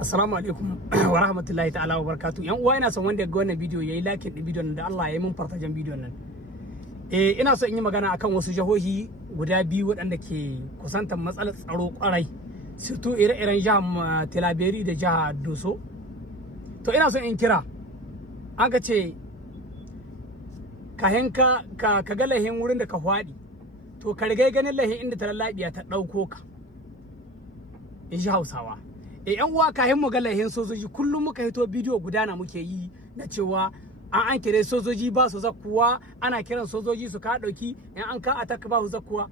Assalamu alaikum wa rahmatullahi ta'ala wa barakatuh. Yan uwa, ina son wanda ya ga wannan bidiyo yayi like din bidiyon da Allah ya yi mun fartajen bidiyon nan. Ina so in yi magana akan wasu jahohi guda biyu waɗanda ke kusantar matsalar tsaro kwarai. Surtu ire-iren jihar Tilaberi da jihar Doso. To ina so in kira. An ka ce kahin ka ga lahin wurin da ka faɗi. To ka riga ganin lahin inda ta lallabiya ta ɗauko ka. In ji Hausawa. Yan uwa, kahin mu ga lahin sojoji kullum muka hito bidiyo gudana muke yi na cewa an kire sojoji ba su zakkuwa, ana kiran sojoji su ka dauki in an ka attack ba su zakkuwa.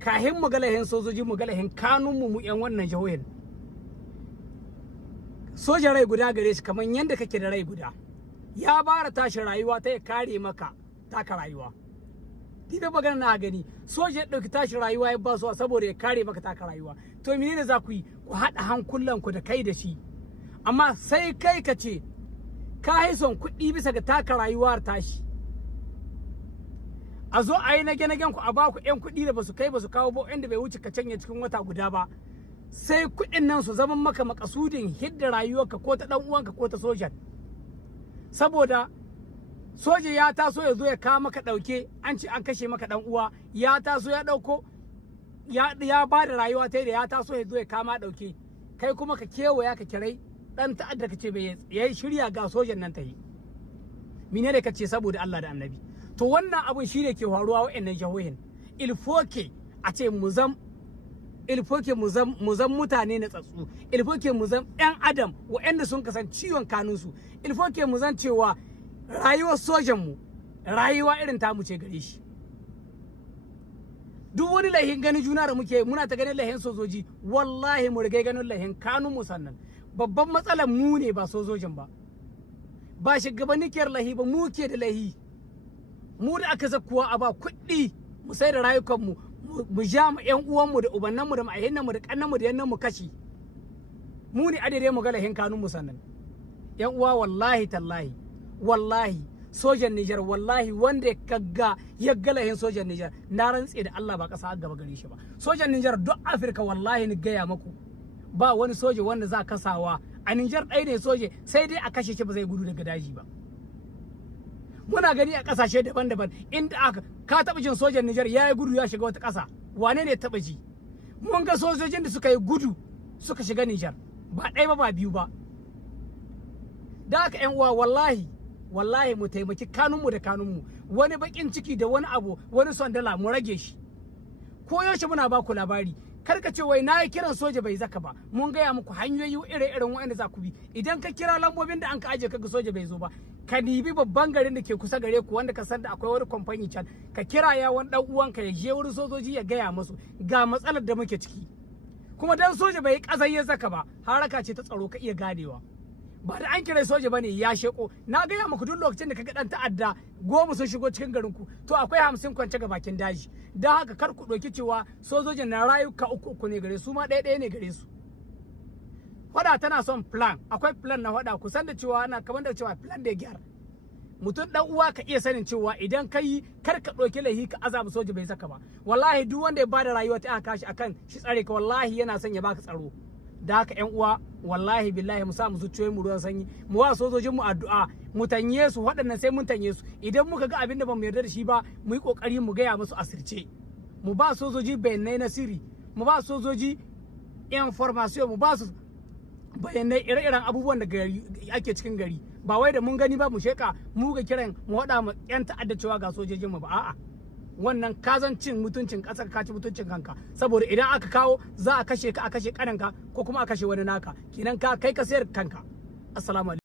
Kahin mu ga lahin sojoji mu ga lahin kanun mu yan wannan jahohin. Soja rai guda gare shi kamar yanda kake da rai guda. Ya bara tashi rayuwa ta ya kare maka taka rayuwa. Dibe magana na gani soja ya dauki tashi rayuwa ya ba su saboda ya kare maka taka rayuwa. To menene za ku yi? Ku haɗa hankulan ku da kai da shi. Amma sai kai ka ce ka yi son kuɗi bisa ga taka rayuwar tashi. A zo a yi nage-nagen ku a ba ku ƴan kuɗi da basu kai basu kawo ba inda bai wuce ka canye cikin wata guda ba. Sai kuɗin nan su zama maka makasudin hidda rayuwarka ko ta ɗan uwanka ko ta sojan. Saboda soja ya taso ya zo ya kawo maka ɗauke, an ce an kashe maka ɗan uwa, ya taso ya ɗauko ya ba da rayuwa ta da ya taso ya zo ya kama ɗauke, kai kuma ka kewaya ka kirai ɗan ta'adda ka ce bai ya shirya ga sojan nan ta yi. Mine ne ka ce saboda Allah da Annabi? To wannan abun shi ne ke faruwa wa'annan jahohin. Ilfoke a ce mu zam mutane na tsatsu, ilfoke mu zam ƴan adam wa'anda sun kasan ciwon kanunsu, ilfoke mu zan cewa rayuwar sojanmu rayuwa irin tamu ce gare shi. Duk wani laihin ganin juna da muke muna ta ganin laihin sojoji, wallahi mu rigai ganin laihin kanun mu. Sannan babban matsalar mu ne ba sojojin ba, ba shugabanni ke lahi ba, mu ke da lahi. Mu da aka zakkuwa a ba kuɗi mu sai da rayukanmu mu ja mu ƴan uwanmu da ubannanmu da ma'ahinanmu da kannanmu da yannanmu kashi. Mu ne adade mu ga laihin kanun mu. Sannan ƴan uwa, wallahi tallahi wallahi sojan Nijar, wallahi wanda ya ga lahin sojan Nijar, na rantse da Allah ba kasa gaba gare shi ba. Sojan Nijar duk Afirka wallahi ni gaya maku ba wani soja wanda za kasawa a Nijar ɗaya ne soje, sai dai a kashe shi ba zai gudu daga daji ba. Muna gani a ƙasashe daban-daban inda ka taɓa jin sojan Nijar ya yi gudu ya shiga wata ƙasa, wane ne taɓa ji? Mun ga sojojin da suka yi gudu suka shiga Nijar, ba ɗaya ba ba biyu ba. Da haka ƴan uwa, wallahi mu taimaki kanunmu da kanunmu. Wani bakin ciki da wani abu, wani sondala mu rage shi. Ko yaushe muna ba ku labari, kar ka ce wai na yi kiran soja bai zaka ba. Mun gaya muku hanyoyi ire-iren waɗanda za ku bi. Idan ka kira lambobin da an ka aje kaga soja bai zo ba, ka nibi babban garin da ke kusa gare ku wanda ka san da akwai wani kamfani can, ka kira ya wani dan uwanka ya je wurin sojoji ya gaya musu ga matsalar da muke ciki. Kuma dan soja bai kazan ya zaka ba, haraka ce ta tsaro ka iya ganewa. Ba da an kira soja bane ya sheko. Na gaya muku duk lokacin da kaga dan ta'adda 10 sun shigo cikin garin ku, to akwai 50 kwance ga bakin daji. Dan haka kar ku doki cewa sojojin na rayuka uku ne gare su, ma ɗaya ne gare su. Hada tana son plan, akwai plan na hada, ku san da cewa ana kamar da cewa plan da gyara. Mutum dan uwa ka iya sanin cewa idan kai kar ka doki lahi ka azaba soja bai saka ba. Wallahi duk wanda ya bada rayuwa ta aka kashi akan shi tsare ka, wallahi yana son ya baka tsaro. Da haka ƴan uwa, wallahi billahi mu sa mu zuciyoyin mu ruwan sanyi, mu wa sojojin mu addu'a, mu tanye su, waɗannan sai mun tanye su. Idan muka ga abin da bamu yarda da shi ba, mu yi kokari mu gaya musu asirce. Mu ba sojoji bayanai na sirri, mu ba sojoji information, mu ba su bayanai ire-iren abubuwan da ake cikin gari. Ba wai da mun gani ba mu sheka mu ga kiran mu haɗa mu ƴan ta'adda cewa ga sojojin mu ba, a'a. Wannan kazan cin mutuncin ƙasar, ka ci mutuncin kanka, saboda idan aka kawo za a kashe ka, a kashe ƙaninka ko kuma a kashe wani naka, kenan kai ka sayar kanka. Assalamu alaikum.